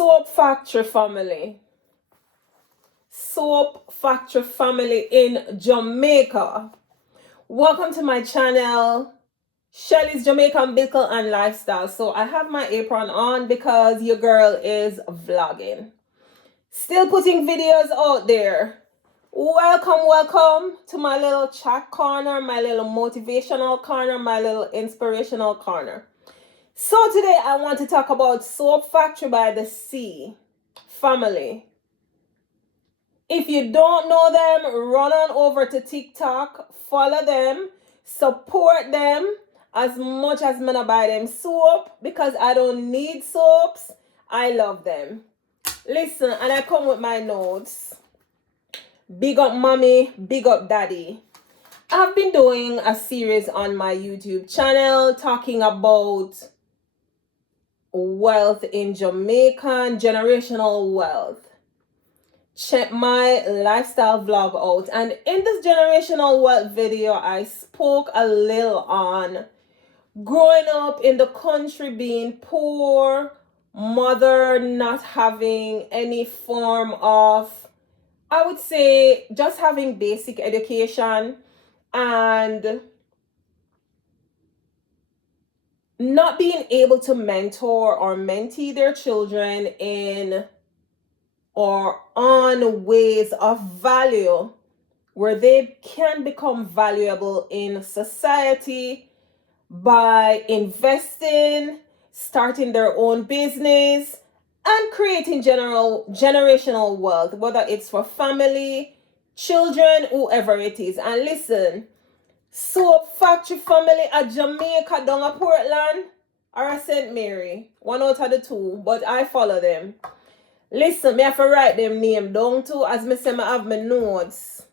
Soap Factory family. Soap Factory family in Jamaica. Welcome to my channel, Shelly's Jamaican Bickle and Lifestyle. So I have my apron on because your girl is vlogging. Still putting videos out there. Welcome to my little chat corner, my little motivational corner, my little inspirational corner. So today I want to talk about Soap Factory by the Sea family. If you don't know them, run on over to TikTok, follow them, support them as much as me buy them soap because I don't need soaps. I love them. Listen, and I come with my notes. Big up mommy, big up daddy. I've been doing a series on my YouTube channel talking about wealth in Jamaica, generational wealth. Check my lifestyle vlog out, and in this generational wealth video I spoke a little on growing up in the country, being poor, mother not having any form of, I would say, just having basic education and not being able to mentor or mentee their children in or on ways of value where they can become valuable in society by investing, starting their own business, and creating generational wealth, whether it's for family, children, whoever it is. And listen, Soap Factory family at Jamaica, down at Portland, or at St. Mary, one out of the two, but I follow them. Listen, me have to write them name down too, as me say, me have my notes.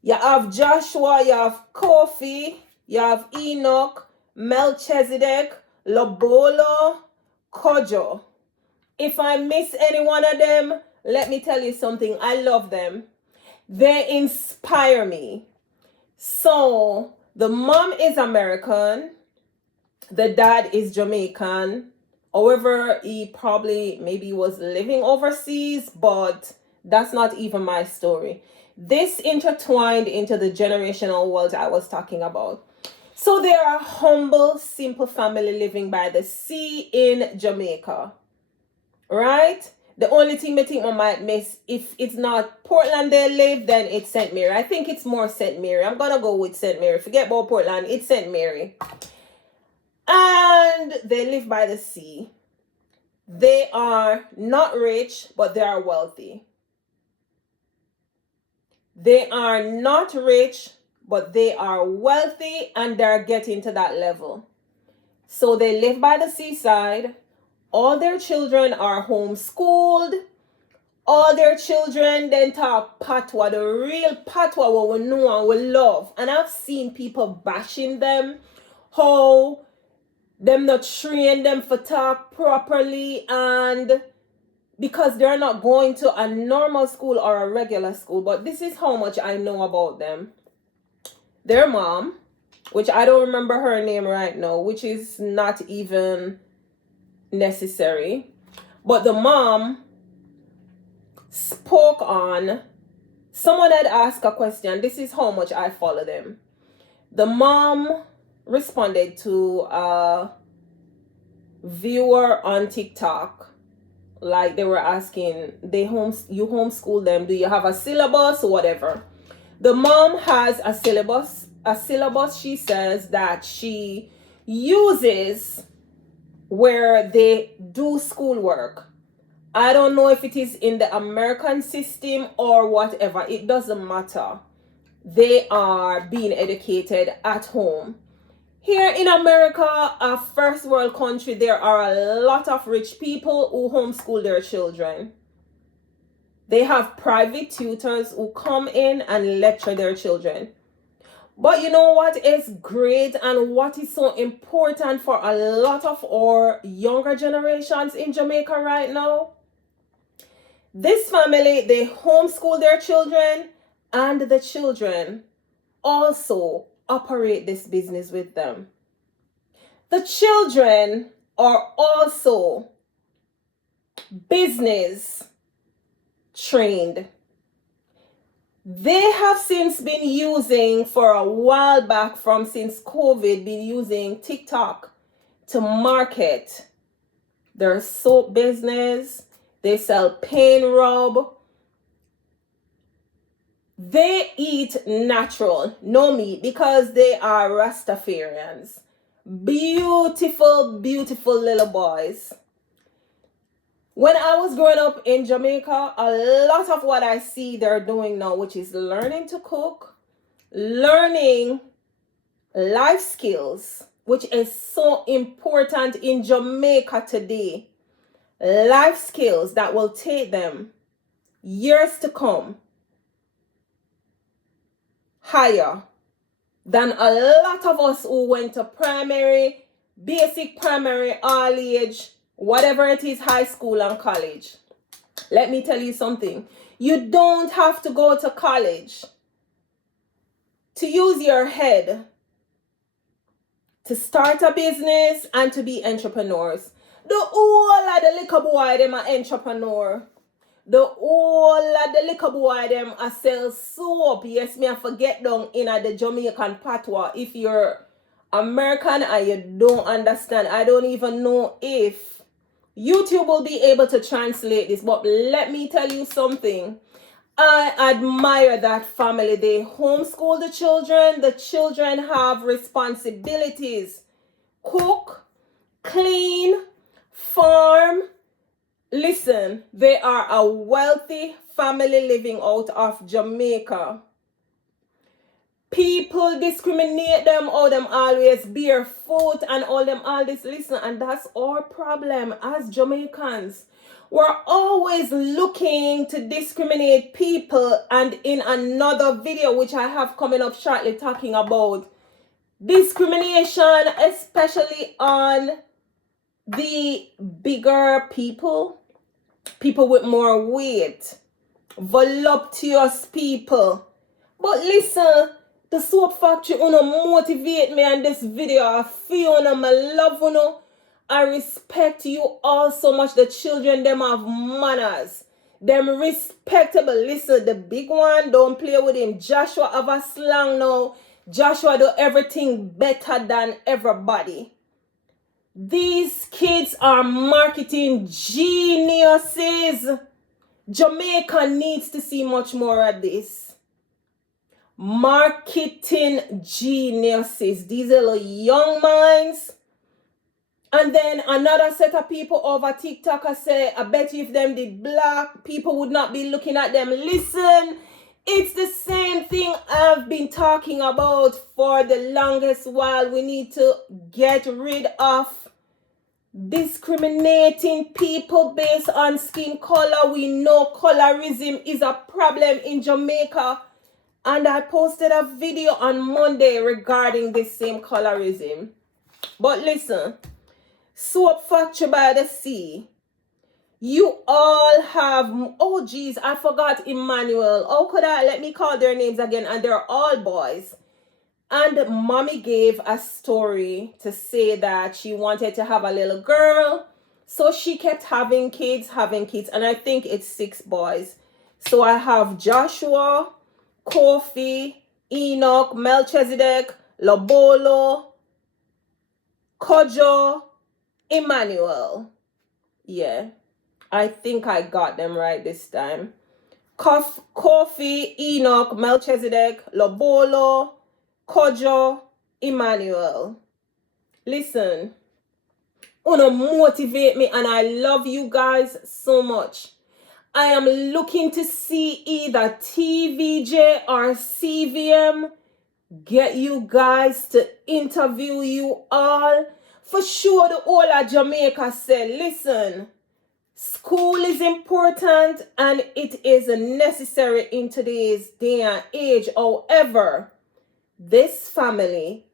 You have Joshua, you have Kofi, you have Enoch, Melchizedek, Lobolo, Kojo. If I miss any one of them, let me tell you something. I love them. They inspire me. So, the mom is American. The dad is Jamaican. However, he probably maybe was living overseas, but that's not even my story. This intertwined into the generational wealth I was talking about. So they are a humble, simple family living by the sea in Jamaica, right? The only thing I think I might miss, if it's not Portland they live, then it's St. Mary. I think it's more St. Mary. I'm going to go with St. Mary. Forget about Portland. It's St. Mary. And they live by the sea. They are not rich, but they are wealthy. They are not rich, but they are wealthy, and they're getting to that level. So they live by the seaside. All their children are homeschooled. All their children then talk patois, the real patois what we know and we love. And I've seen people bashing them, how them not train them for talk properly, and because they're not going to a normal school or a regular school. But this is how much I know about them. Their mom, which I don't remember her name right now, which is not even necessary, but the mom spoke on, someone had asked a question. This is how much I follow them. The mom responded to a viewer on TikTok, like they were asking, you homeschool them, do you have a syllabus or whatever? The mom has a syllabus she says that she uses where they do schoolwork. I don't know if it is in the American system or whatever. It doesn't matter. They are being educated at home. Here in America, a first world country, there are a lot of rich people who homeschool their children. They have private tutors who come in and lecture their children. But you know what is great and what is so important for a lot of our younger generations in Jamaica right now? This family, they homeschool their children, and the children also operate this business with them. The children are also business trained. They have since been using for a while back, from since COVID, been using TikTok to market their soap business. They sell pain rub. They eat natural, no meat, because they are Rastafarians. Beautiful, beautiful little boys. When I was growing up in Jamaica, a lot of what I see they're doing now, which is learning to cook, learning life skills, which is so important in Jamaica today. Life skills that will take them years to come higher than a lot of us who went to primary, basic primary, all age, whatever it is, high school and college. Let me tell you something. You don't have to go to college to use your head to start a business and to be entrepreneurs. The whole of the liquor boy, them are entrepreneur. The whole of the liquor boy, them are sell soap. Yes, me I forget down in the Jamaican patois. If you're American and you don't understand, I don't even know if YouTube will be able to translate this. But let me tell you something. I admire that family. They homeschool the children. The children have responsibilities. Cook, clean, farm. Listen, they are a wealthy family living out of Jamaica. People discriminate them, all them always barefoot and all them all this. Listen, and that's our problem as Jamaicans. We're always looking to discriminate people, and in another video which I have coming up shortly talking about discrimination, especially on the bigger people with more weight, voluptuous people. But listen, the soap factory wanna motivate me on this video. I feel my love you. I respect you all so much. The children, them have manners. Them respectable. Listen, the big one, don't play with him. Joshua have a slang now. Joshua do everything better than everybody. These kids are marketing geniuses. Jamaica needs to see much more of this. Marketing geniuses. These little young minds. And then another set of people over TikTok I say, I bet you if them did black, people would not be looking at them. Listen, it's the same thing I've been talking about for the longest while. We need to get rid of discriminating people based on skin color. We know colorism is a problem in Jamaica. And I posted a video on Monday regarding this same colorism. But listen, soap factory by the sea. You all have, oh geez, I forgot Emmanuel. Oh, could I, let me call their names again, and they're all boys. And mommy gave a story to say that she wanted to have a little girl. So she kept having kids, and I think it's 6 boys. So I have Joshua, Kofi, Enoch, Melchizedek, Lobolo, Kojo, Emmanuel. Yeah, I think I got them right this time. Kofi, Enoch, Melchizedek, Lobolo, Kojo, Emmanuel. Listen, wanna motivate me, and I love you guys so much. I am looking to see either TVJ or CVM get you guys to interview you all. For sure, the whole of Jamaica said, listen, school is important and it is necessary in today's day and age. However, this family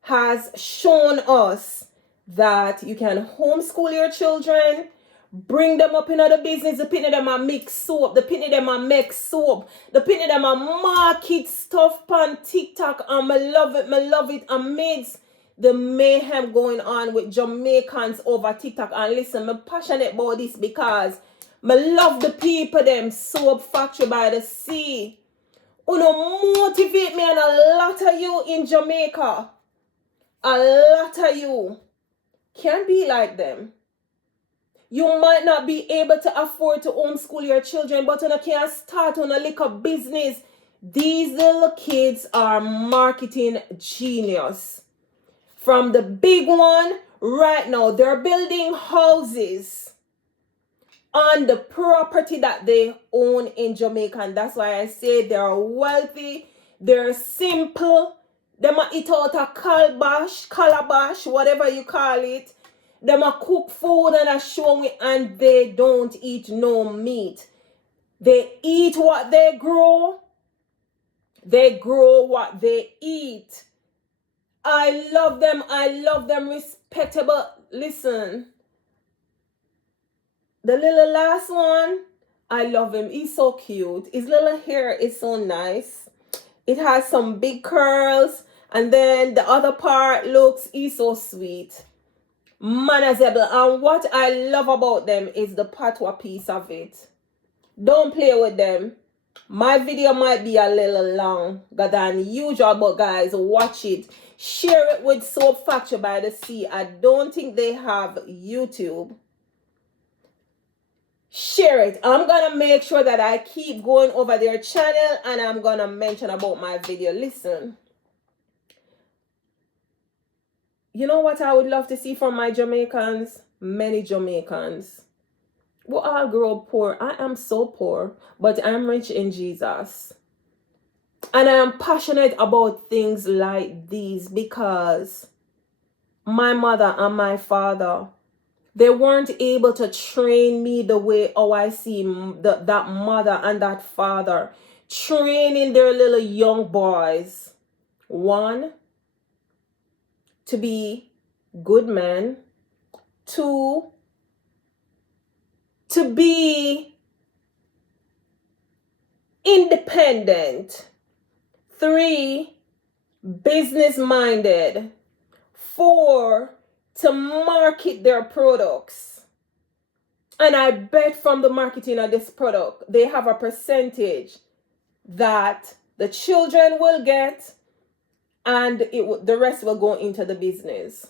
has shown us that you can homeschool your children, bring them up in other business. The pitney them a mix soap, the pitney them a make soap, the pitney them a market stuff on TikTok, and I love it amidst the mayhem going on with Jamaicans over TikTok. And listen, I'm passionate about this because Me love the people them soap factory by the sea. Uno motivate me and a lot of you in Jamaica. A lot of you can be like them. You might not be able to afford to homeschool your children, but you can start on a little business. These little kids are marketing genius. From the big one, right now, they're building houses on the property that they own in Jamaica. And that's why I say they're wealthy, they're simple, they might eat out a calabash, whatever you call it. They might cook food and a show me, and they don't eat no meat. They eat what they grow. They grow what they eat. I love them. I love them. Respectable. Listen. The little last one, I love him. He's so cute. His little hair is so nice. It has some big curls. And then the other part looks, he's so sweet. Manageable. And what I love about them is the patois piece of it. Don't play with them. My video might be a little longer than usual, but guys, watch it. Share it with Soap Factory by the Sea. I don't think they have YouTube. Share it. I'm gonna make sure that I keep going over their channel, and I'm gonna mention about my video. Listen, you know what I would love to see from my Jamaicans? Many Jamaicans. We all grow up poor. I am so poor, but I'm rich in Jesus. And I am passionate about things like these because my mother and my father, they weren't able to train me the way I see that mother and that father training their little young boys. One, to be good men. Two, to be independent. 3, business minded. 4, to market their products. And I bet from the marketing of this product, they have a percentage that the children will get, and the rest will go into the business.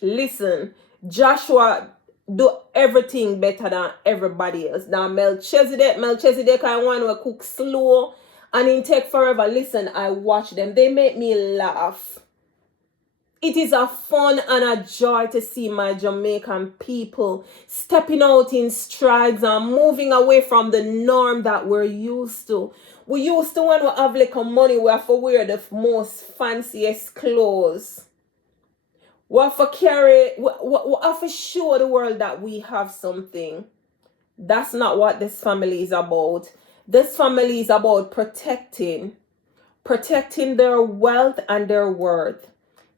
Listen, Joshua do everything better than everybody else. Now Melchizedek, I want to cook slow and it take forever. Listen, I watch them. They make me laugh. It is a fun and a joy to see my Jamaican people stepping out in strides and moving away from the norm that we're used to. We used to, when we have little money, we have to wear the most fanciest clothes. We have to show the world that we have something. That's not what this family is about. This family is about protecting their wealth and their worth.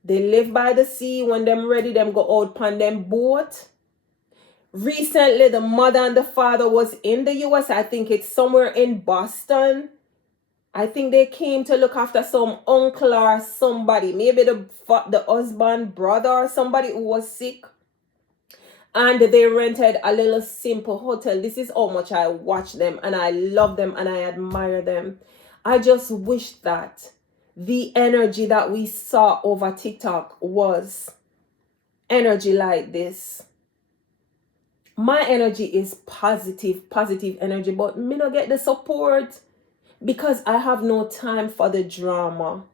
They live by the sea. When them ready, them go out on them boat. Recently, the mother and the father was in the US. I think it's somewhere in Boston. I think they came to look after some uncle or somebody, maybe the husband, brother, or somebody who was sick. And they rented a little simple hotel. This is how much I watch them, and I love them, and I admire them. I just wish that the energy that we saw over TikTok was energy like this. My energy is positive energy, but me not get the support because I have no time for the drama.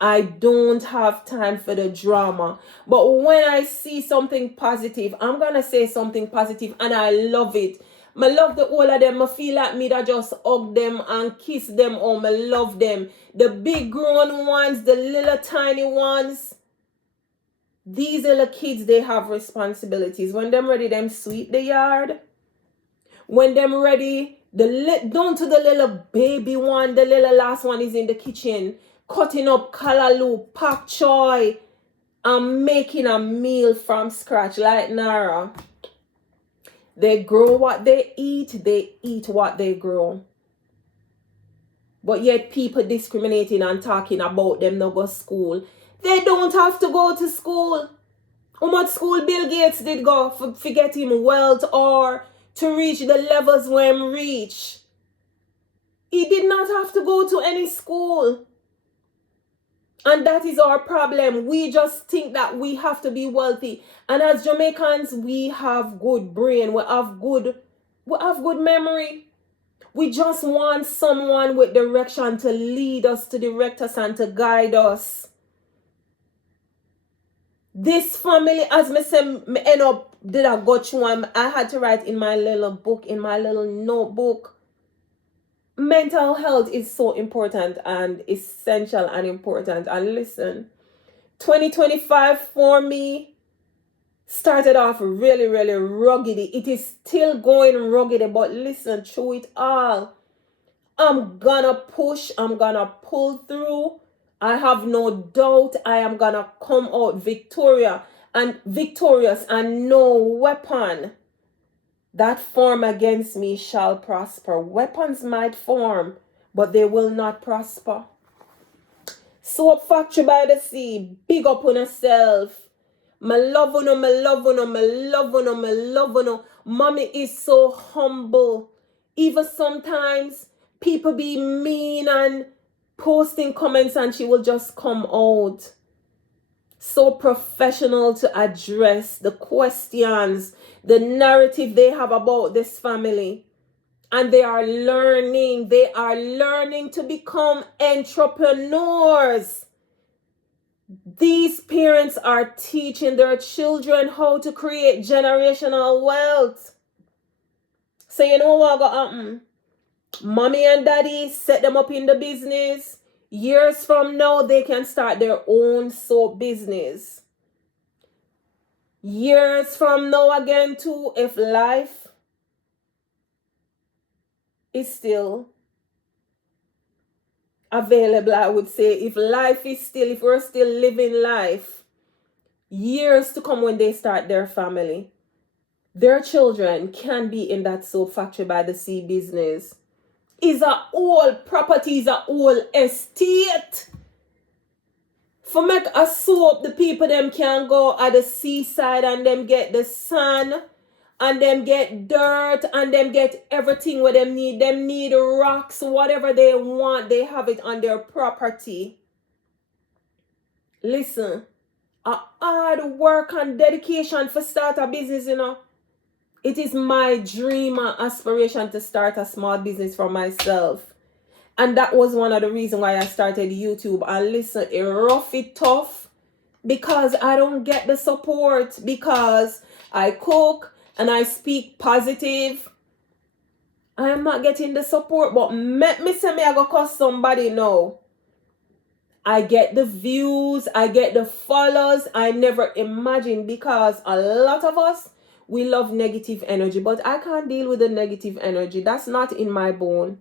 I don't have time for the drama. But when I see something positive, I'm going to say something positive, and I love it. I love the all of them. I feel like me that just hug them and kiss them. Oh, I love them. The big grown ones, the little tiny ones. These little kids, they have responsibilities. When them ready, them sweep the yard. When them ready, down to the little baby one, the little last one is in the kitchen, cutting up callaloo, pak choy, and making a meal from scratch like Nara. They grow what they eat what they grow. But yet people discriminating and talking about them not go to school. They don't have to go to school. How much school Bill Gates did go for getting wealth or to reach the levels where him reach. He did not have to go to any school. And that is our problem. We just think that we have to be wealthy. And as Jamaicans, we have good brain. We have good memory. We just want someone with direction to lead us, to direct us, and to guide us. This family, as me say, me end up did I go through and I had to write in my little book, in my little notebook. Mental health is so important and essential and important. And listen, 2025 for me started off really, really ruggedy. It is still going ruggedy, but listen, through it all, I'm gonna push, I'm gonna pull through. I have no doubt I am gonna come out victorious, and no weapon that form against me shall prosper. Weapons might form, but they will not prosper. Soap Factory by the Sea, big up on yourself. Me love you, me love you, me love you, me love you. Mommy is so humble. Even sometimes people be mean and posting comments and she will just come out. So professional to address the questions, the narrative they have about this family. And they are learning to become entrepreneurs. These parents are teaching their children how to create generational wealth. So you know what got happen? Mommy and daddy set them up in the business. Years from now, they can start their own soap business. Years from now again too, if life is still available, I would say, if we're still living life, years to come when they start their family, their children can be in that Soap Factory by the Sea business. Is a whole property, is a whole estate. For make a soap, the people them can go at the seaside and them get the sun and them get dirt and them get everything where them need. Them need rocks, whatever they want, they have it on their property. Listen, a hard work and dedication for start a business, you know. It is my dream and aspiration to start a small business for myself. And that was one of the reasons why I started YouTube. And listen, it rough, it tough, because I don't get the support, because I cook and I speak positive. I am not getting the support, but let me say me I go cost somebody now. I get the views, I get the follows. I never imagined, because a lot of us, we love negative energy, but I can't deal with the negative energy. That's not in my bone.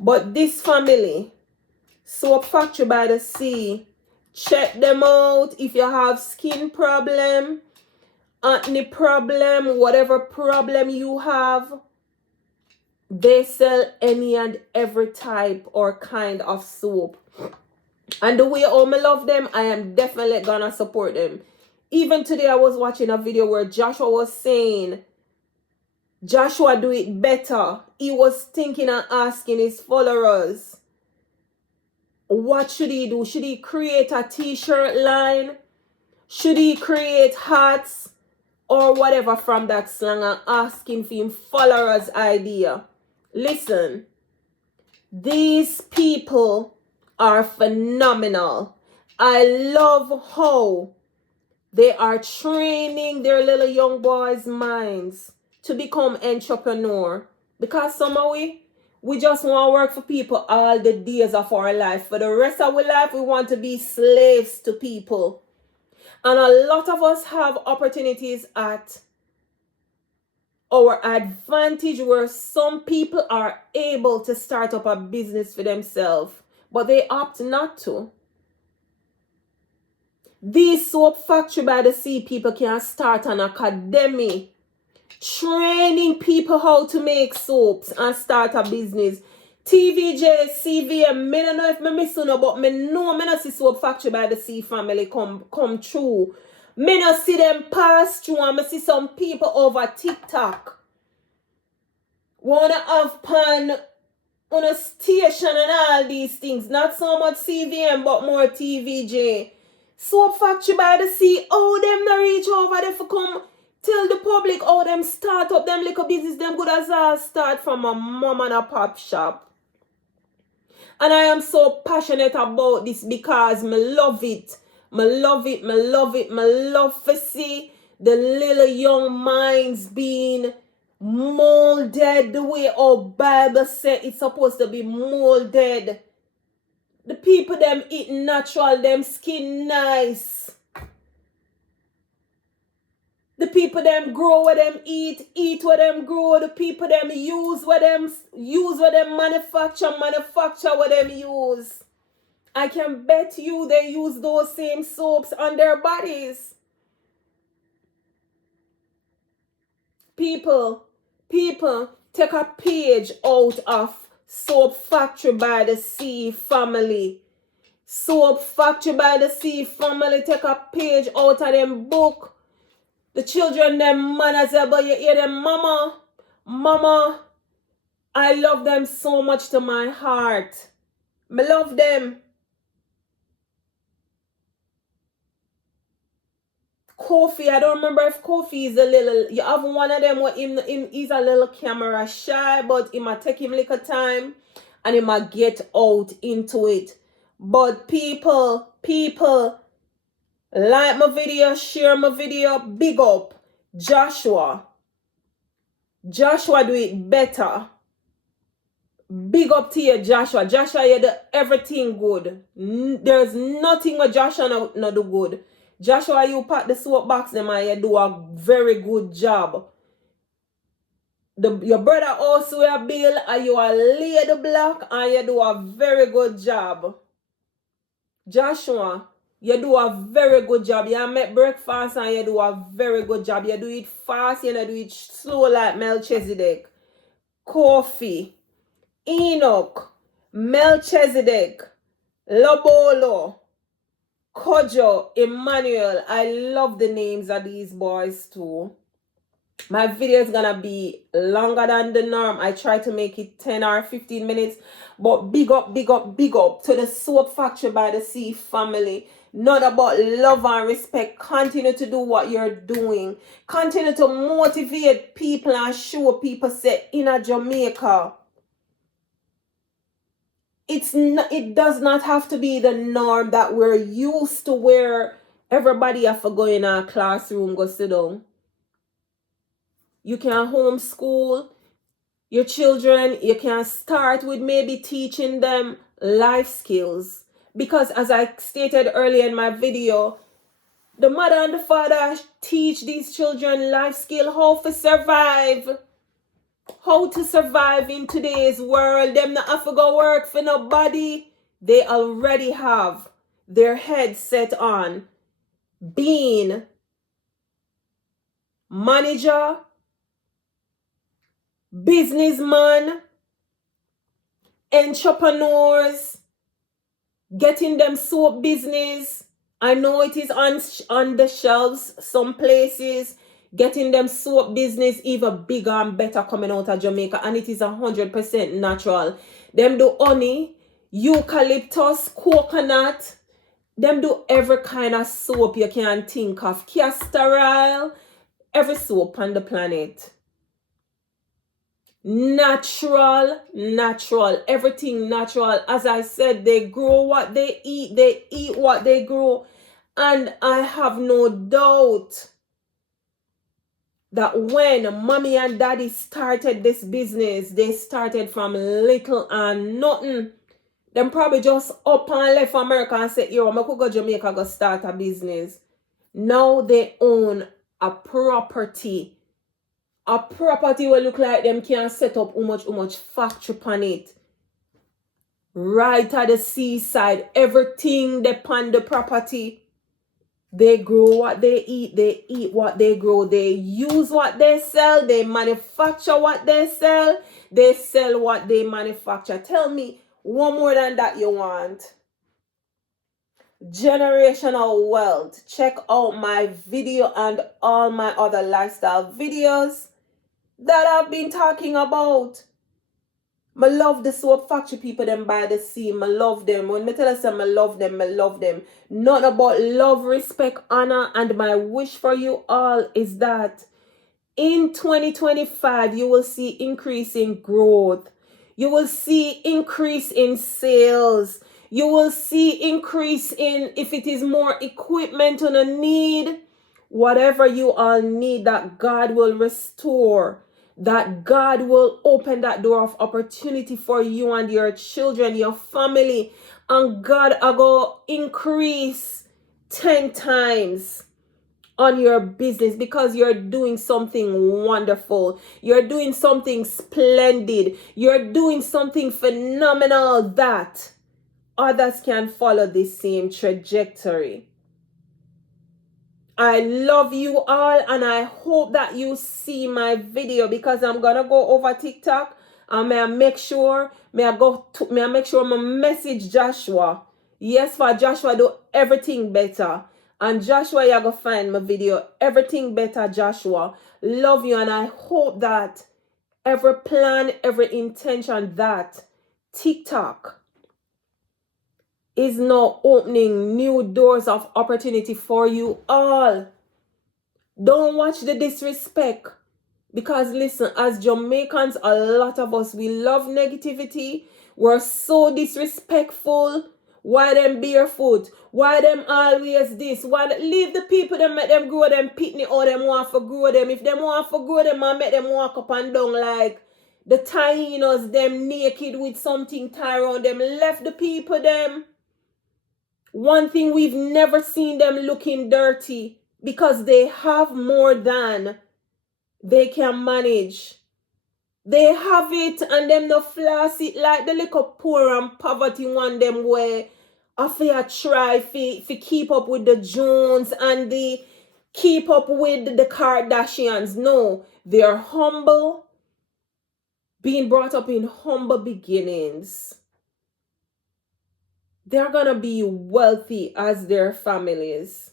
But this family, Soap Factory by the Sea, check them out. If you have skin problem, acne problem, whatever problem you have, they sell any and every type or kind of soap. And the way I love them, I am definitely gonna support them. Even today, I was watching a video where Joshua was saying, Joshua do it better. He was thinking and asking his followers, what should he do? Should he create a t-shirt line? Should he create hats? Or whatever from that slang, and asking for him followers' idea. Listen, these people are phenomenal. I love how they are training their little young boys' minds to become entrepreneur. Because somehow we just want to work for people all the days of our life. For the rest of our life, we want to be slaves to people. And a lot of us have opportunities at our advantage where some people are able to start up a business for themselves, but they opt not to. These Soap Factory by the Sea people can start an academy training people how to make soaps and start a business. TVJ, CVM, me don't know if me miss no, but me know me not see Soap Factory by the Sea family come true. Me not see them pass through, and me see some people over TikTok Wanna have pan on a station and all these things. Not so much CVM, but more TVJ. Soap factory by the sea. Oh, them not reach over there for come tell the public how them start up them little business. Them good as all start from a mom and a pop shop. And I am so passionate about this because me love it. Me love it, me love it, me love to see the little young minds being molded the way our Bible said it's supposed to be molded. The people them eat natural, them skin nice. The people them grow what them eat what them grow. The people them use what them manufacture what them use. I can bet you they use those same soaps on their bodies. People, take a page out of Soap Factory by the Sea family. Soap Factory by the Sea family, take a page out of them book. The children, them manners, but you hear them, mama, I love them so much to my heart. I love them. Kofi, I don't remember if Kofi is a little, you have one of them where him he's a little camera shy, but it might take him little time and he might get out into it. But people, like my video, share my video, big up Joshua. Joshua do it better. Big up to you, Joshua. Joshua, you do everything good. There's nothing with Joshua not do good. Joshua, you pack the soap box them and you do a very good job. Your brother also a bill and you are lay the block and you do a very good job. Joshua, you do a very good job. You make breakfast and you do a very good job. You do it fast, you do it slow like Melchizedek. Kofi, Enoch, Melchizedek, Lobolo, Kojo, Emmanuel. I love the names of these boys too. My video is gonna be longer than the norm. I try to make it 10 or 15 minutes. But big up to the Soap Factory by the Sea family. Not about love and respect. Continue to do what you're doing. Continue to motivate people and show people say in a Jamaica. It does not have to be the norm that we're used to where everybody have to go in a classroom, go sit down. You can homeschool your children. You can start with maybe teaching them life skills. Because as I stated earlier in my video, the mother and the father teach these children life skill, how to survive. How to survive in today's world. Them not have to go work for nobody. They already have their head set on being manager, businessman, entrepreneurs, getting them soap business. I know it is on the shelves some places. Getting them soap business even bigger and better coming out of Jamaica, and it is 100% natural. Them do honey, eucalyptus, coconut. Them do every kind of soap you can think of. Castor oil, every soap on the planet. Natural, everything natural. As I said, they grow what they eat what they grow. And I have no doubt that when mommy and daddy started this business, they started from little and nothing. Them probably just up and left America and said, yo, I could go Jamaica, go start a business. Now they own a property. A property will look like them can set up how much factory on it. Right at the seaside. Everything depend the property. They grow what they eat what they grow, they use what they sell, they manufacture what they sell what they manufacture. Tell me, one more than that you want? Generational wealth. Check out my video and all my other lifestyle videos. that I've been talking about. I love the soap factory people them by the sea. I love them. When me tell us I love them, I love them. Not about love, respect, honor, and my wish for you all is that in 2025 you will see increase in growth. You will see increase in sales. You will see increase in, if it is more equipment on a need, whatever you all need, that God will restore, that God will open that door of opportunity for you and your children, your family, and God will go increase 10 times on your business, because you're doing something wonderful. You're doing something splendid. You're doing something phenomenal that others can follow the same trajectory. I love you all, and I hope that you see my video, because I'm gonna go over TikTok and may I make sure I message Joshua. Yes, for Joshua do everything better. And Joshua, you're gonna find my video. Everything better, Joshua. Love you, and I hope that every plan, every intention that TikTok is now opening new doors of opportunity for you all. Don't watch the disrespect, because listen, as Jamaicans, a lot of us, we love negativity. We're so disrespectful. Why them barefoot? Why them always this? Why leave the people that make them grow them pitney, or them want to grow them? If them want to grow them, and make them walk up and down like the hyenas, them naked with something tie around them. Left the people them. One thing, we've never seen them looking dirty, because they have more than they can manage. They have it, and them no floss it like the little poor and poverty one them where after try to keep up with the Jones and the keep up with the Kardashians. No, they're humble, being brought up in humble beginnings. They're gonna be wealthy as their families.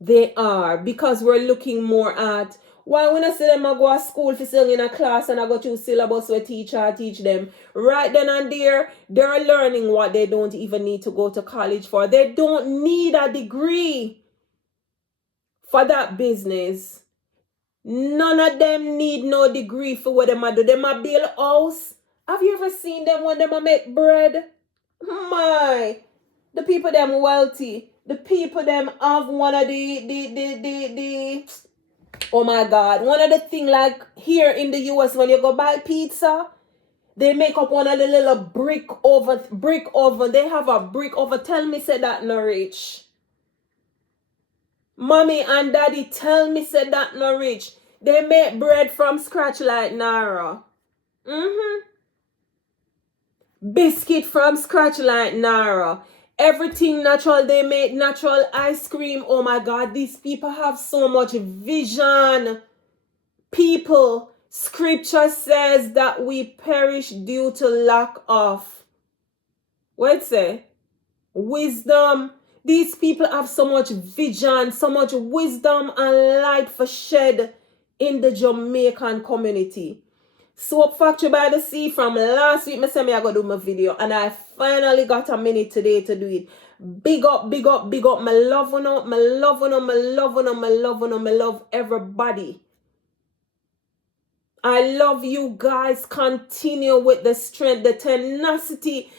They are, because we're looking more at, why when I see them I go to school for sitting in a class and I go to syllabus where teacher teach them. Right then and there, they're learning what they don't even need to go to college for. They don't need a degree for that business. None of them need no degree for what them a do. Them a build house. Have you ever seen them when them a make bread? My, the people them wealthy. The people them have one of the oh my God, one of the thing, like here in the US when you go buy pizza, they make up one of the little brick oven. They have a brick oven. Tell me say that no rich. Mommy and daddy, tell me say that no rich. They make bread from scratch like Nara. Biscuit from scratch like Nara. Everything natural. They make natural ice cream. Oh my God, these people have so much vision. People, scripture says that we perish due to lack of, what it say? Wisdom. These people have so much vision, so much wisdom and light for shed in the Jamaican community. Soap Factory by the Sea, from last week, I said I go do my video, and I finally got a minute today to do it. Big up, big up, big up. My love on them, my love on them, my love on them, my love on them, my love everybody. I love you guys. Continue with the strength, the tenacity.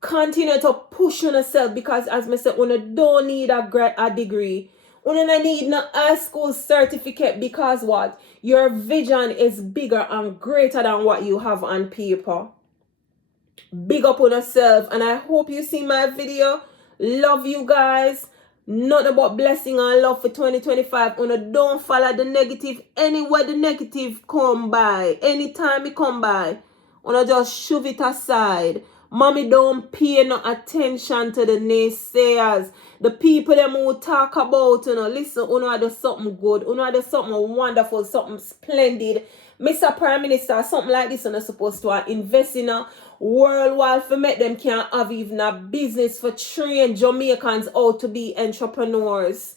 Continue to push on yourself, because as I said, you don't need a degree. You don't need no high school certificate, because what? Your vision is bigger and greater than what you have on paper. Big up on yourself, and I hope you see my video. Love you guys. Nothing about blessing and love for 2025. Don't follow the negative. Anywhere the negative come by, anytime it come by, just shove it aside. Mommy, don't pay no attention to the naysayers. The people them who talk about, listen, do something good. Do something wonderful, something splendid. Mr. Prime Minister, something like this, supposed to invest in a worldwide for make them can have even a business for train Jamaicans how to be entrepreneurs.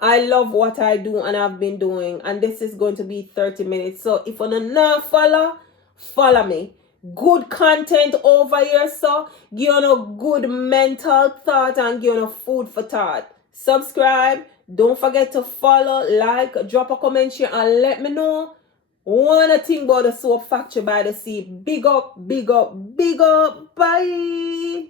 I love what I do and I've been doing, and this is going to be 30 minutes. So if you not follow, follow me. Good content over here, so give you a good mental thought and give you food for thought. Subscribe. Don't forget to follow, like, drop a comment, share, and let me know one thing about the soap factory by the sea. Big up, big up, big up. Bye.